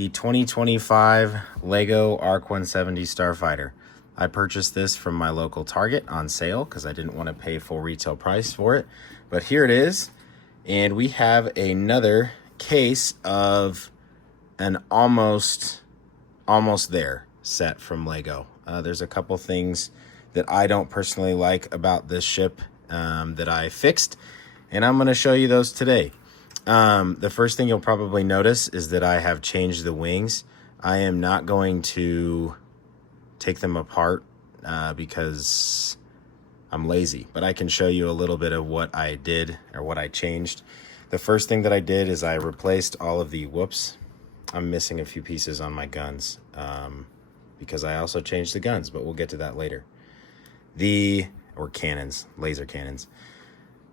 the 2025 Lego ARC-170 Starfighter. I purchased this from my local Target on sale because I didn't want to pay full retail price for it. But here it is, and we have another case of an almost there set from Lego. There's a couple things that I don't personally like about this ship that I fixed, and I'm going to show you those today. The first thing you'll probably notice is that I have changed the wings. I am not going to take them apart because I'm lazy, but I can show you a little bit of what I did or what I changed. The first thing that I did is I replaced all of the, I'm missing a few pieces on my guns because I also changed the guns, but we'll get to that later. Cannons, laser cannons.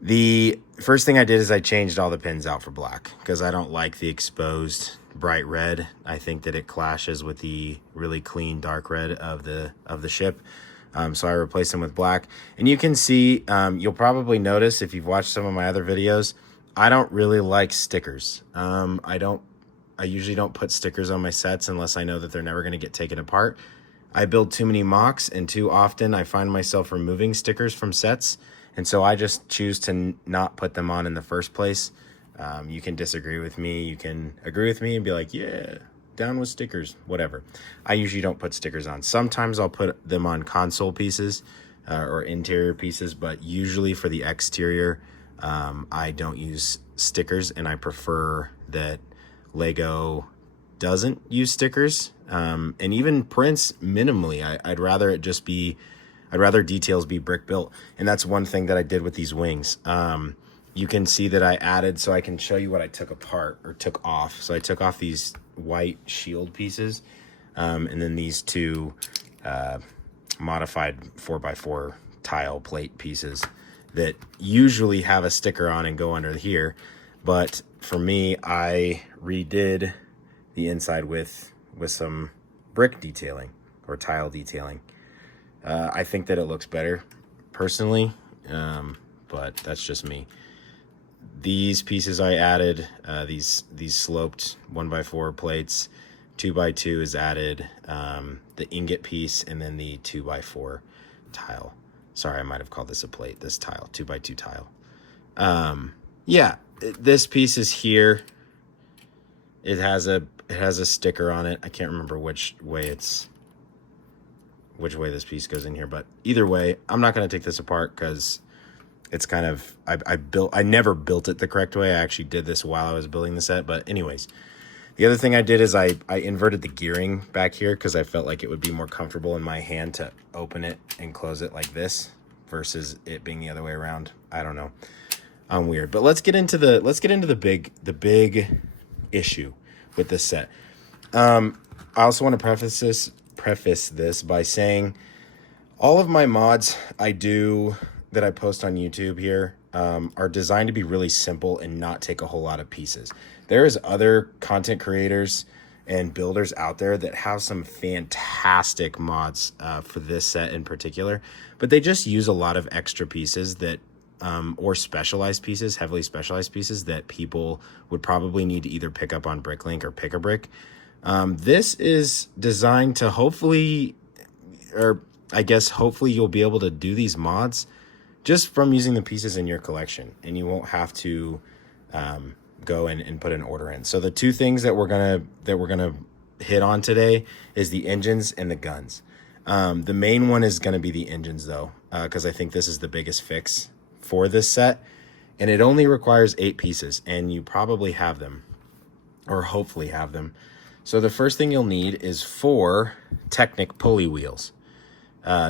The first thing I did is I changed all the pins out for black because I don't like the exposed bright red. I think that it clashes with the really clean dark red of the ship. So I replaced them with black. And you can see, you'll probably notice if you've watched some of my other videos, I don't really like stickers. I usually don't put stickers on my sets unless I know that they're never going to get taken apart. I build too many mocks, and too often I find myself removing stickers from sets. And so I just choose to not put them on in the first place. You can disagree with me. You can agree with me and be like, yeah, down with stickers, whatever. I usually don't put stickers on. Sometimes I'll put them on console pieces or interior pieces, but usually for the exterior, I don't use stickers, and I prefer that Lego doesn't use stickers and even prints minimally. I'd rather it just be, I'd rather details be brick built. And that's one thing that I did with these wings. You can see that I added, so I can show you what I took apart or took off. So I took off these white shield pieces and then these two modified 4x4 tile plate pieces that usually have a sticker on and go under here. But for me, I redid the inside with some brick detailing or tile detailing. I think that it looks better personally, but that's just me. These pieces I added, these sloped 1x4 plates, 2x2 is added, the ingot piece, and then the 2x4 tile. Sorry, I might have called this a plate, this tile, 2x2 tile. Yeah, this piece is here. It has a sticker on it. I can't remember which way this piece goes in here, but either way, I'm not going to take this apart because it's kind of, I never built it the correct way. I actually did this while I was building the set. But anyways, the other thing I did is I inverted the gearing back here because I felt like it would be more comfortable in my hand to open it and close it like this versus it being the other way around. I don't know. I'm weird, but let's get into the big issue with this set. I also want to preface this by saying all of my mods that I post on YouTube here are designed to be really simple and not take a whole lot of pieces. There's other content creators and builders out there that have some fantastic mods for this set in particular, but they just use a lot of extra pieces that or specialized pieces, heavily specialized pieces that people would probably need to either pick up on Bricklink or Pick a Brick. This is designed to hopefully you'll be able to do these mods just from using the pieces in your collection, and you won't have to go and put an order in. So the two things that we're gonna hit on today is the engines and the guns. The main one is gonna be the engines though, because I think this is the biggest fix for this set, and it only requires 8 pieces, and you probably have them, or hopefully have them. So the first thing you'll need is 4 Technic pulley wheels.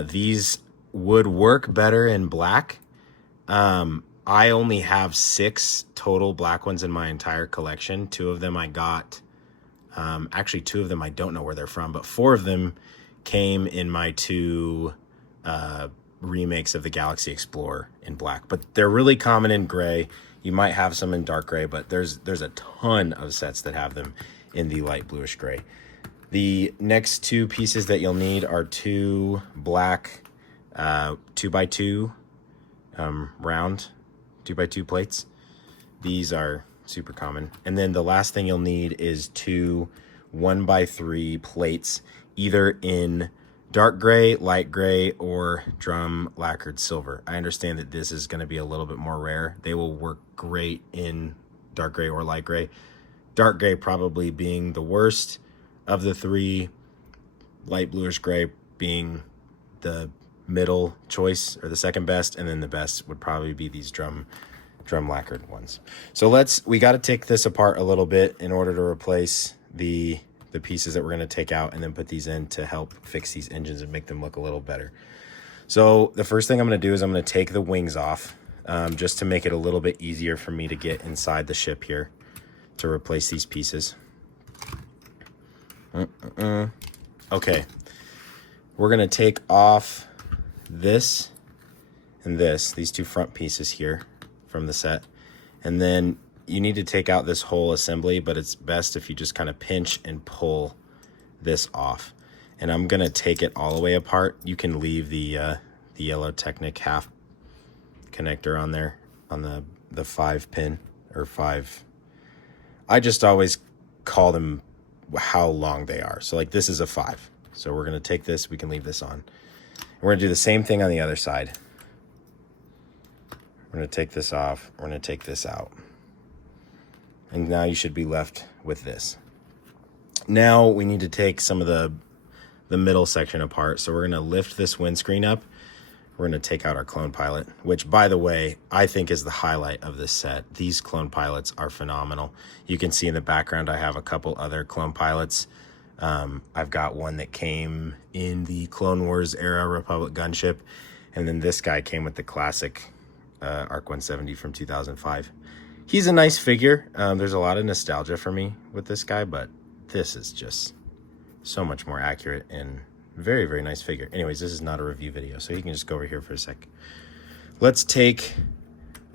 These would work better in black. I only have 6 total black ones in my entire collection. 2 of them I got, actually 2 of them I don't know where they're from, but 4 of them came in my 2 remakes of the Galaxy Explorer in black, but they're really common in gray. You might have some in dark gray, but there's a ton of sets that have them in the light bluish gray. The next 2 pieces that you'll need are 2 black 2x2 round 2x2 plates. These are super common. And then the last thing you'll need is 2 1x3 plates, either in dark gray, light gray, or drum lacquered silver. I understand that this is going to be a little bit more rare. They will work great in dark gray or light gray. Dark gray probably being the worst of the three, light bluish gray being the middle choice or the second best, and then the best would probably be these drum lacquered ones. So we got to take this apart a little bit in order to replace the pieces that we're going to take out, and then put these in to help fix these engines and make them look a little better. So the first thing I'm going to do is I'm going to take the wings off, just to make it a little bit easier for me to get inside the ship here to replace these pieces. Okay, we're going to take off this and these two front pieces here from the set, and then you need to take out this whole assembly, but it's best if you just kind of pinch and pull this off. And I'm gonna take it all the way apart. You can leave the yellow Technic half connector on there on the 5 pin or 5. I just always call them how long they are. So like this is a 5. So we're gonna take this, we can leave this on. We're gonna do the same thing on the other side. We're gonna take this off, we're gonna take this out. And now you should be left with this. Now we need to take some of the middle section apart. So we're gonna lift this windscreen up. We're gonna take out our clone pilot, which by the way, I think is the highlight of this set. These clone pilots are phenomenal. You can see in the background, I have a couple other clone pilots. I've got one that came in the Clone Wars era Republic gunship. And then this guy came with the classic ARC-170 from 2005. He's a nice figure. There's a lot of nostalgia for me with this guy, but this is just so much more accurate and very, very nice figure. Anyways, this is not a review video, so you can just go over here for a sec. Let's take,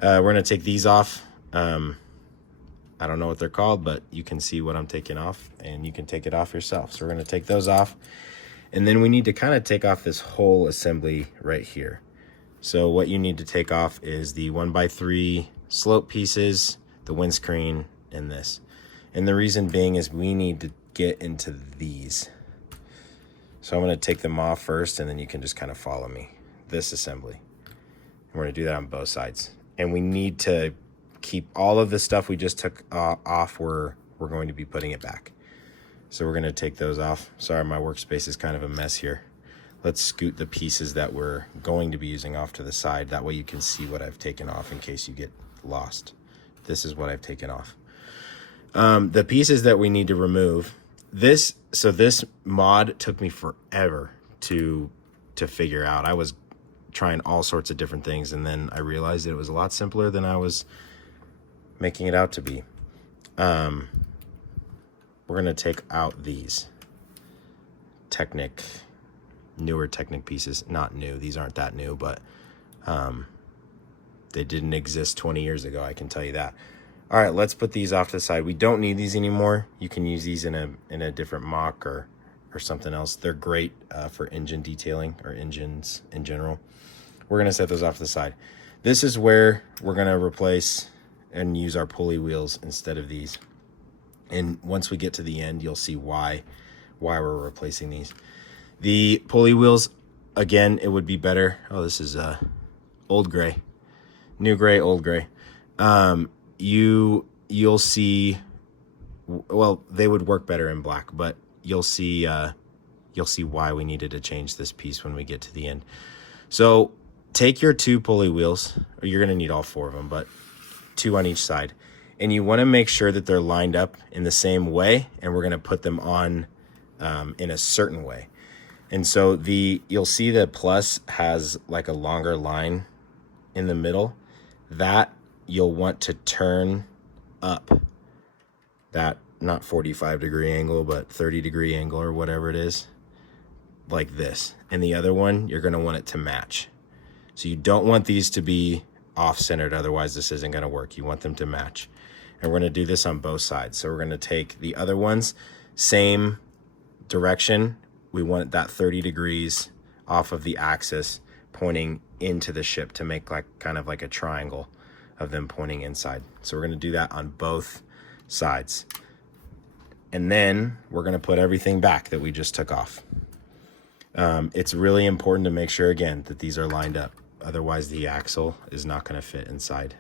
we're gonna take these off. I don't know what they're called, but you can see what I'm taking off, and you can take it off yourself. So we're gonna take those off, and then we need to kind of take off this whole assembly right here. So what you need to take off is the 1x3 slope pieces, the windscreen, and this. And the reason being is we need to get into these. So I'm gonna take them off first, and then you can just kind of follow me. This assembly. And we're gonna do that on both sides. And we need to keep all of the stuff we just took off, we're going to be putting it back. So we're gonna take those off. Sorry, my workspace is kind of a mess here. Let's scoot the pieces that we're going to be using off to the side. That way you can see what I've taken off in case you get lost. This is what I've taken off. The pieces that we need to remove, this mod took me forever to figure out. I was trying all sorts of different things, and then I realized that it was a lot simpler than I was making it out to be. We're gonna take out these newer Technic pieces. Not new, these aren't that new, but they didn't exist 20 years ago, I can tell you that. All right, let's put these off to the side. We don't need these anymore. You can use these in a different mock or something else. They're great for engine detailing or engines in general. We're gonna set those off to the side. This is where we're gonna replace and use our pulley wheels instead of these. And once we get to the end, you'll see why we're replacing these. The pulley wheels, again, it would be better. Oh, this is old gray, new gray, old gray. You'll see, well, they would work better in black, but you'll see why we needed to change this piece when we get to the end. So take your 2 pulley wheels, or you're gonna need all 4 of them, but 2 on each side. And you wanna make sure that they're lined up in the same way, and we're gonna put them on in a certain way. And so you'll see the plus has like a longer line in the middle. That you'll want to turn up, that not 45-degree angle, but 30-degree angle or whatever it is, like this. And the other one, you're gonna want it to match. So you don't want these to be off-centered, otherwise this isn't gonna work. You want them to match. And we're gonna do this on both sides. So we're gonna take the other ones, same direction. We want that 30 degrees off of the axis pointing into the ship to make like kind of like a triangle of them pointing inside. So we're gonna do that on both sides. And then we're going to put everything back that we just took off. It's really important to make sure, again, that these are lined up. Otherwise, the axle is not going to fit inside.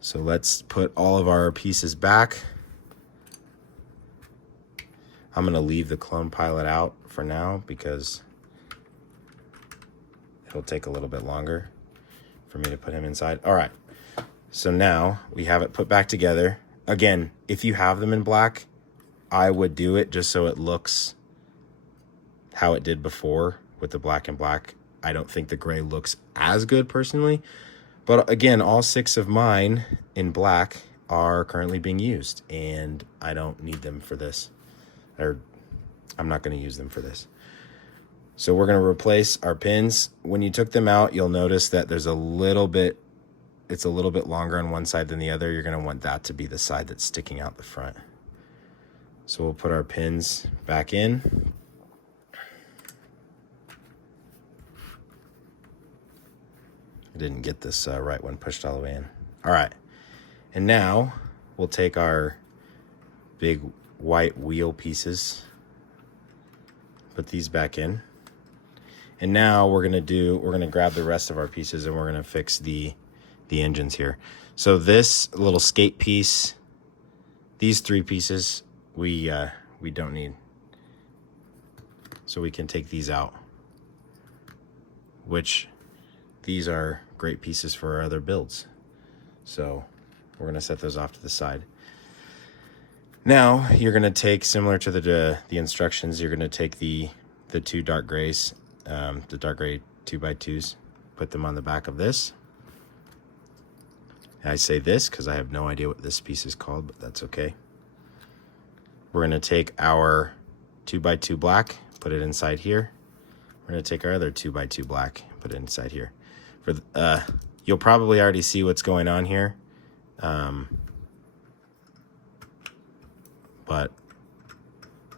So let's put all of our pieces back. I'm going to leave the clone pilot out for now because it'll take a little bit longer for me to put him inside. All right. So now we have it put back together. Again, if you have them in black, I would do it just so it looks how it did before with the black and black. I don't think the gray looks as good personally. But again, all 6 of mine in black are currently being used, and I don't need them for this. Or I'm not going to use them for this. So we're going to replace our pins. When you took them out, you'll notice that there's a little bit, it's a little bit longer on one side than the other. You're going to want that to be the side that's sticking out the front. So we'll put our pins back in. I didn't get this right one pushed all the way in. All right. And now we'll take our big white wheel pieces, put these back in. And now we're going to grab the rest of our pieces and we're going to fix the engines here. So this little skate piece, these 3 pieces, we don't need. So we can take these out, which these are great pieces for our other builds. So we're going to set those off to the side. Now you're going to take, similar to the instructions, you're going to take the 2 dark grays, the dark gray 2x2s, put them on the back of this. I say this because I have no idea what this piece is called, but that's okay. We're going to take our 2x2 black, put it inside here. We're going to take our other 2x2 black, put it inside here. For you'll probably already see what's going on here, but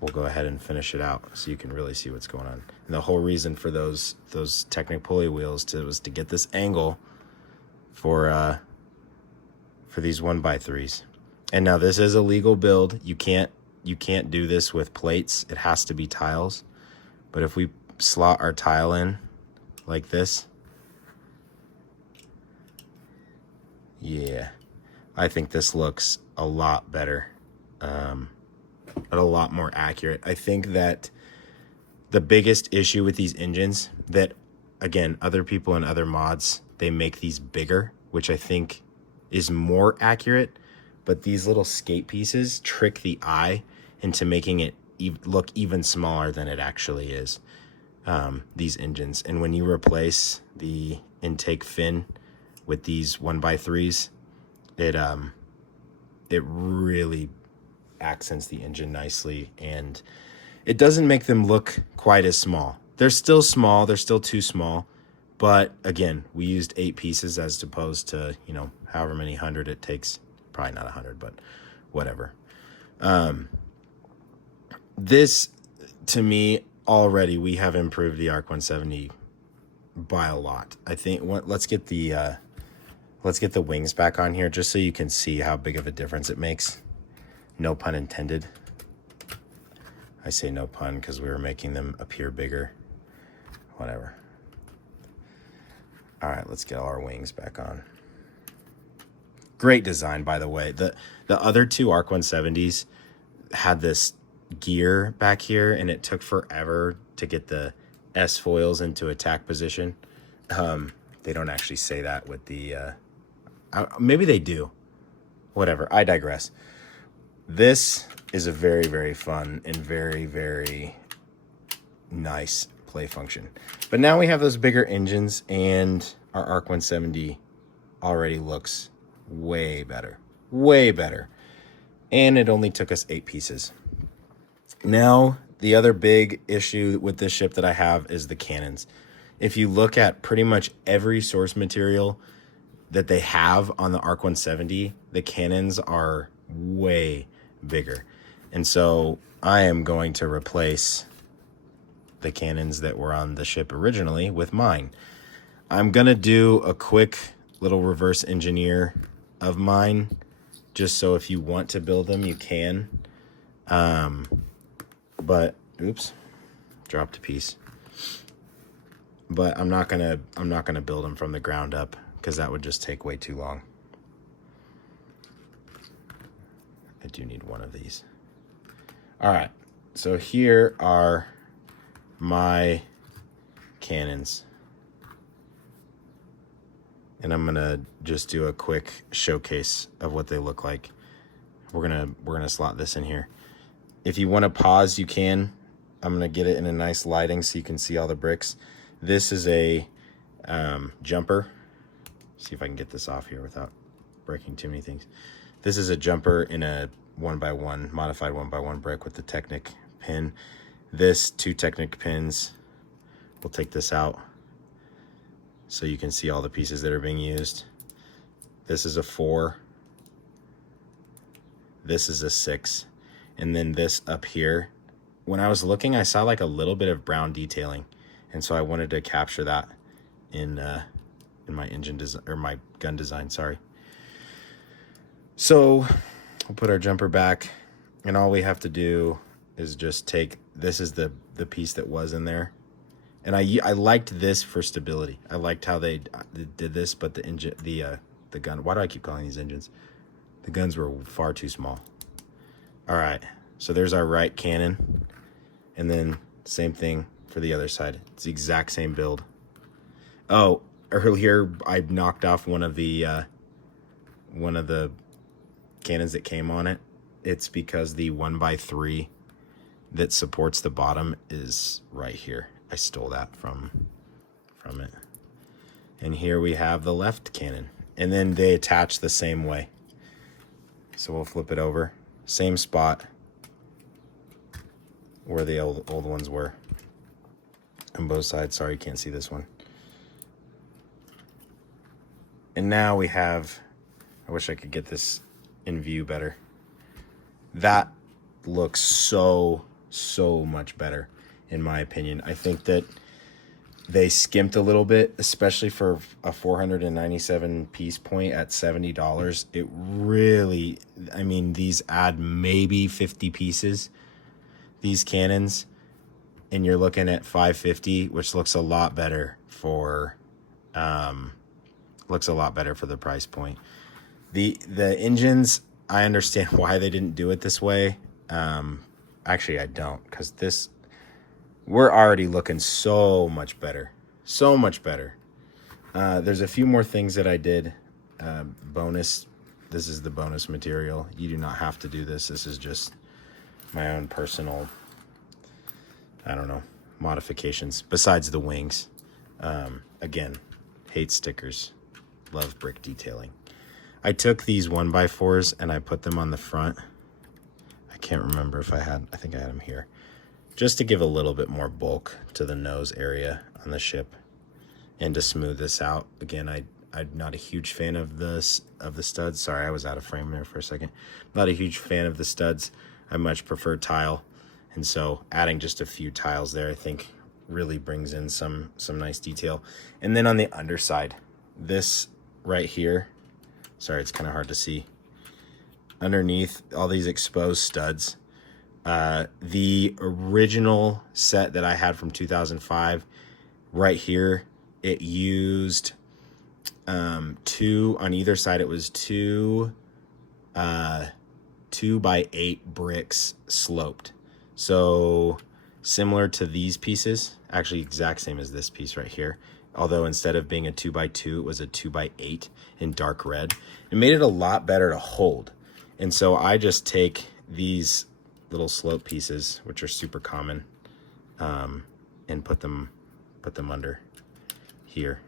we'll go ahead and finish it out so you can really see what's going on. And the whole reason for those Technic pulley wheels was to get this angle for these 1x3s. And now this is a legal build. You can't do this with plates. It has to be tiles. But if we slot our tile in like this, yeah, I think this looks a lot better, and a lot more accurate. I think that the biggest issue with these engines that, again, other people and other mods, they make these bigger, which I think is more accurate, but these little skate pieces trick the eye into making it look even smaller than it actually is, these engines. And when you replace the intake fin with these 1x3s, it really accents the engine nicely, and it doesn't make them look quite as small. They're still small, they're still too small, but again, we used 8 pieces as opposed to, you know, however many 100 it takes. Probably not 100, but whatever. This, to me, already we have improved the ARC-170 by a lot. I think let's get the wings back on here just so you can see how big of a difference it makes. No pun intended. I say no pun because we were making them appear bigger. Whatever. All right, let's get all our wings back on. Great design, by the way. The other 2 ARC-170s had this gear back here, and it took forever to get the S foils into attack position. They don't actually say that with the... maybe they do. Whatever, I digress. This is a very, very fun and very, very nice play function. But now we have those bigger engines, and our ARC-170 already looks way better. Way better. And it only took us 8 pieces. Now, the other big issue with this ship that I have is the cannons. If you look at pretty much every source material that they have on the ARC-170, the cannons are way bigger. And so I am going to replace the cannons that were on the ship originally with mine. I'm going to do a quick little reverse engineer of mine, just so if you want to build them, you can. But oops, dropped a piece. But I'm not gonna build them from the ground up because that would just take way too long. I do need one of these. All right, so here are my cannons. And I'm gonna just do a quick showcase of what they look like. We're gonna slot this in here. If you want to pause, you can. I'm gonna get it in a nice lighting so you can see all the bricks. This is a jumper. See if I can get this off here without breaking too many things. This is a jumper in a 1x1 modified 1x1 brick with the Technic pin. This 2 Technic pins. We'll take this out so you can see all the pieces that are being used. This is a 4. This is a 6. And then this up here. When I was looking, I saw like a little bit of brown detailing. And so I wanted to capture that in my engine design, or my gun design, sorry. So we'll put our jumper back, and all we have to do is just take, this is the piece that was in there. And I liked this for stability. I liked how they did this, but the engine, the gun, why do I keep calling these engines? The guns were far too small. All right, so there's our right cannon, and then same thing for the other side. It's the exact same build. Oh, earlier I knocked off one of the cannons that came on it. It's because the 1x3 that supports the bottom is right here. I stole that from it. And here we have the left cannon. And then they attach the same way. So we'll flip it over. Same spot where the old ones were. On both sides. Sorry, you can't see this one. And now we have, I wish I could get this in view better. That looks so much better, in my opinion. I think that they skimped a little bit, especially for a 497 piece point at $70. It really, I mean, these add maybe 50 pieces, these cannons, and you're looking at $550, which looks a lot better for the price point. The engines, I understand why they didn't do it this way. Actually, I don't, because this, we're already looking so much better. So much better. There's a few more things that I did. Bonus, this is the bonus material. You do not have to do this. This is just my own personal, I don't know, modifications besides the wings. Again, hate stickers, love brick detailing. I took these 1x4s and I put them on the front. I can't remember if I think I had them here, just to give a little bit more bulk to the nose area on the ship and to smooth this out. Again, I'm not a huge fan of the studs. Sorry, I was out of frame there for a second. Not a huge fan of the studs. I much prefer tile. And so adding just a few tiles there, I think really brings in some nice detail. And then on the underside, this right here, sorry, it's kind of hard to see. Underneath all these exposed studs, the original set that I had from 2005, right here, it used 2 on either side. It was 2 2x8 bricks sloped. So similar to these pieces, actually exact same as this piece right here. Although instead of being a 2x2, it was a 2x8 in dark red. It made it a lot better to hold. And so I just take these little slope pieces, which are super common, and put them under here.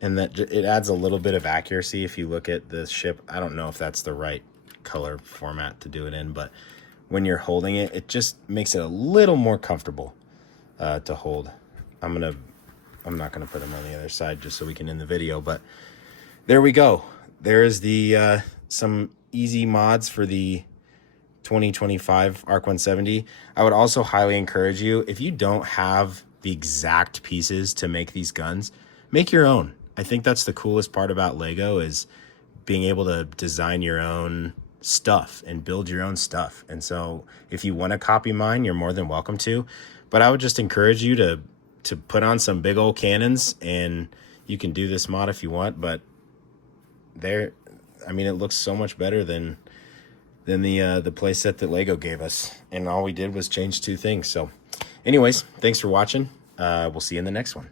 And that it adds a little bit of accuracy. If you look at the ship, I don't know if that's the right color format to do it in, but when you're holding it, it just makes it a little more comfortable to hold. I'm not gonna put them on the other side just so we can end the video, but there we go. There is the some easy mods for the 2025 ARC-170. I would also highly encourage you, if you don't have the exact pieces to make these guns, make your own. I think that's the coolest part about Lego, is being able to design your own stuff and build your own stuff. And so if you want to copy mine, you're more than welcome to. But I would just encourage you to put on some big old cannons, and you can do this mod if you want. But I mean, it looks so much better than the playset that Lego gave us. And all we did was change 2 things. So anyways, thanks for watching. We'll see you in the next one.